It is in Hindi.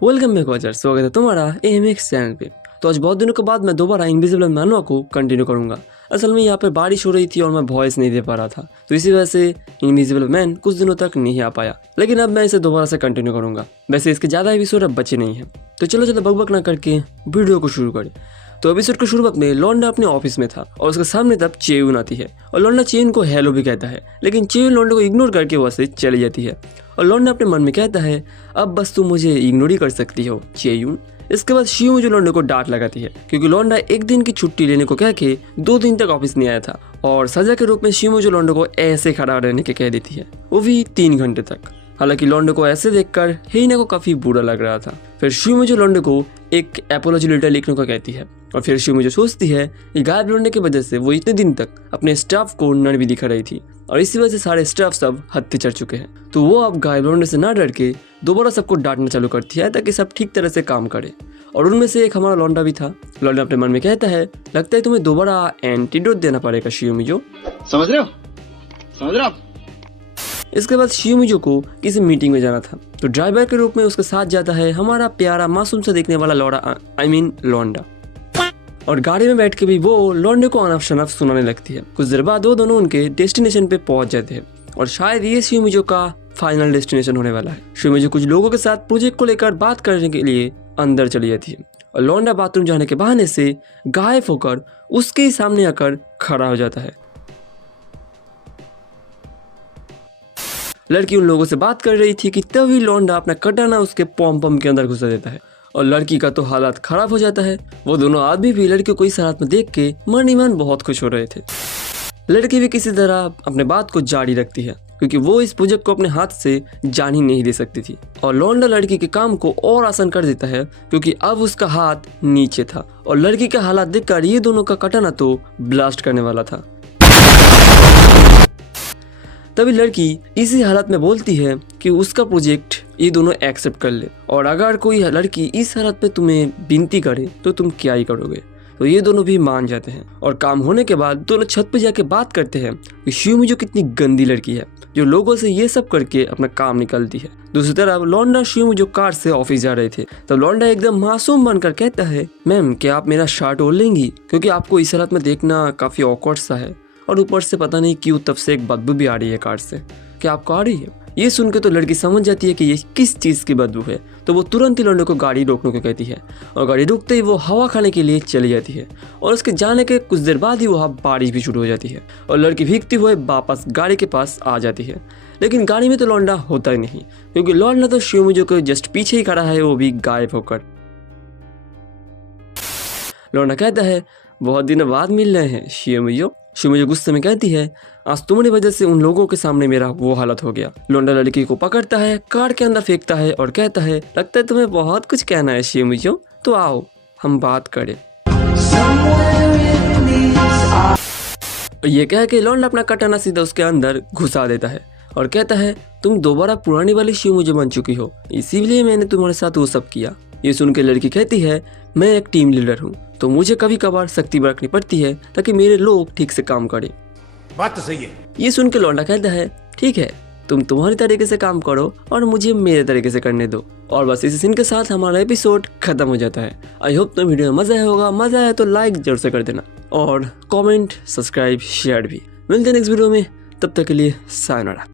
वेलकम बैक वाचर, स्वागत है तुम्हारा AMX चैनल पे। तो आज बहुत दिनों के बाद मैं दोबारा इनविजिबल मैनुआ को कंटिन्यू करूंगा। असल में यहाँ पे बारिश हो रही थी और मैं वॉइस नहीं दे पा रहा था, तो इसी वजह से इनविजिबल मैन कुछ दिनों तक नहीं आ पाया। लेकिन अब मैं इसे दोबारा से कंटिन्यू करूंगा। वैसे इसके ज़्यादा एपिसोड अब बचे नहीं हैं, तो चलो बकबक ना करके वीडियो को शुरू करें। तो एपिसोड की शुरुआत में लौंडा अपने ऑफिस में था और उसके सामने तब चेयून आती है और लौंडा चेयून को हेलो भी कहता है, लेकिन चेयून लौंडे को इग्नोर करके वहाँ से चली जाती है और लौंडा अपने मन में कहता है अब बस तुम मुझे इग्नोर ही कर सकती हो चेयून। इसके बाद शियू जो लौंडे को डांट लगाती है क्योंकि लौंडा एक दिन की छुट्टी लेने को कह के 2 दिन तक ऑफिस नहीं आया था और सजा के रूप में शियू जो लौंडे को ऐसे खड़ा रहने के कह देती है, वो भी 3 घंटे तक। हालांकि लौंडे को ऐसे देखकर हेना को काफी बुरा लग रहा था। फिर शियू जो लौंडे को एक एपोलॉजी लेटर लिखने को कहती है और फिर शियू जो सोचती है कि गायब लौंडे की वजह से वो इतने दिन तक अपने स्टाफ को नर भी दिखा रही थी और इसी वजह से सारे स्टाफ सब हत्थे चढ़ चुके हैं। तो वो अब गायब लौंडे से ना डर के दोबारा सबको डांटना चालू करती है ताकि सब ठीक तरह से काम करे। और उनमें से एक हमारा लौंडा भी था। लौंडा अपने मन में कहता है लगता है तुम्हें दोबारा एंटीडोट देना पड़ेगा शियोमिजो, समझ रहे हो? इसके बाद शियोमिजो को किसी मीटिंग में जाना था, तो ड्राइवर के रूप में उसके साथ जाता है हमारा प्यारा मासूम से दिखने वाला लौंडा। और गाड़ी में बैठ के भी वो लौंडे को अनफ शनफ सुनाने लगती है। कुछ देर बाद वो दोनों उनके डेस्टिनेशन पे पहुंच जाते हैं और शायद ये शियोमिजो का फाइनल डेस्टिनेशन होने वाला है। शियोमिजो कुछ लोगों के साथ प्रोजेक्ट को लेकर बात करने के लिए अंदर चली जाती है और लौंडा बाथरूम जाने के बहाने से गायब होकर उसके ही सामने आकर खड़ा हो जाता है। लड़की उन लोगों से बात कर रही थी कि तभी लौंडा अपना कटाना उसके पॉम के अंदर घुसा देता है और लड़की का तो हालात खराब हो जाता है। वो दोनों आदमी भी लड़की को इस हालत में देख के मन ही मन बहुत खुश हो रहे थे। लड़की भी किसी तरह अपने बात को जारी रखती है क्योंकि वो इस प्रोजेक्ट को अपने हाथ से जान ही नहीं दे सकती थी और लौंडा लड़की के काम को और आसान कर देता है क्योंकि अब उसका हाथ नीचे था और लड़की का हालात देखकर ये दोनों का कटाना तो ब्लास्ट करने वाला था। तभी लड़की इसी हालत में बोलती है कि उसका प्रोजेक्ट ये दोनों एक्सेप्ट कर ले और अगर कोई लड़की इस हालत में तुम्हें विनती करे तो तुम क्या ही करोगे। तो ये दोनों भी मान जाते हैं और काम होने के बाद दोनों छत पे जाके बात करते हैं कि शियोमिजो कितनी गंदी लड़की है जो लोगों से ये सब करके अपना काम निकालती है। दूसरी तरफ लौंडा शियोमिजो कार से ऑफिस जा रहे थे, तब लौंडा एकदम मासूम बनकर कहता है मैम क्या आप मेरा शर्ट ओढ़ लेंगी क्योंकि आपको इस हालत में देखना काफी ऑकवर्ड सा है और ऊपर से पता नहीं क्यों तब से एक बदबू भी आ रही है कार से। क्या आपको आ रही है? ये सुन के तो लड़की समझ जाती है कि ये किस चीज़ की बदबू है, तो वो तुरंत ही लौंडे को गाड़ी रोकने को कहती है और गाड़ी रुकते ही वो हवा खाने के लिए चली जाती है और उसके जाने के कुछ देर बाद ही वहाँ बारिश भी शुरू हो जाती है और लड़की भीगती हुए वापस गाड़ी के पास आ जाती है। लेकिन गाड़ी में तो लौंडा होता ही नहीं क्योंकि लौंडा तो शियोमिजो के जस्ट पीछे ही खड़ा है, वो भी गायब होकर। लौंडा कहता है बहुत दिनों बाद मिल रहे हैं शियोमिजो। शियोमिजो गुस्से में कहती है आज तुम्हारी वजह से उन लोगों के सामने मेरा वो हालत हो गया। लौंडा लड़की को पकड़ता है, कार के अंदर फेंकता है और कहता है लगता है तुम्हें बहुत कुछ कहना है शियोमिजो, तो आओ हम बात करें। ये कह के लौंडा अपना कटाना सीधा उसके अंदर घुसा देता है और कहता है तुम दोबारा पुरानी वाली शियोमिजो बन चुकी हो, इसीलिए मैंने तुम्हारे साथ वो सब किया। ये सुन के लड़की कहती है मैं एक टीम लीडर हूँ तो मुझे कभी कभार सख्ती बरतनी पड़ती है ताकि मेरे लोग ठीक से काम करें। बात तो सही है। ये सुन के लौंडा कहता है ठीक है तुम तुम्हारी तरीके से काम करो और मुझे मेरे तरीके से करने दो। और बस इसी सीन के साथ हमारा एपिसोड खत्म हो जाता है। आई होप तो वीडियो में मजा आया होगा। मजा आया तो लाइक जरूर से कर देना और कमेंट सब्सक्राइब शेयर भी। मिलते हैं नेक्स्ट वीडियो में, तब तक के लिए सायोनारा।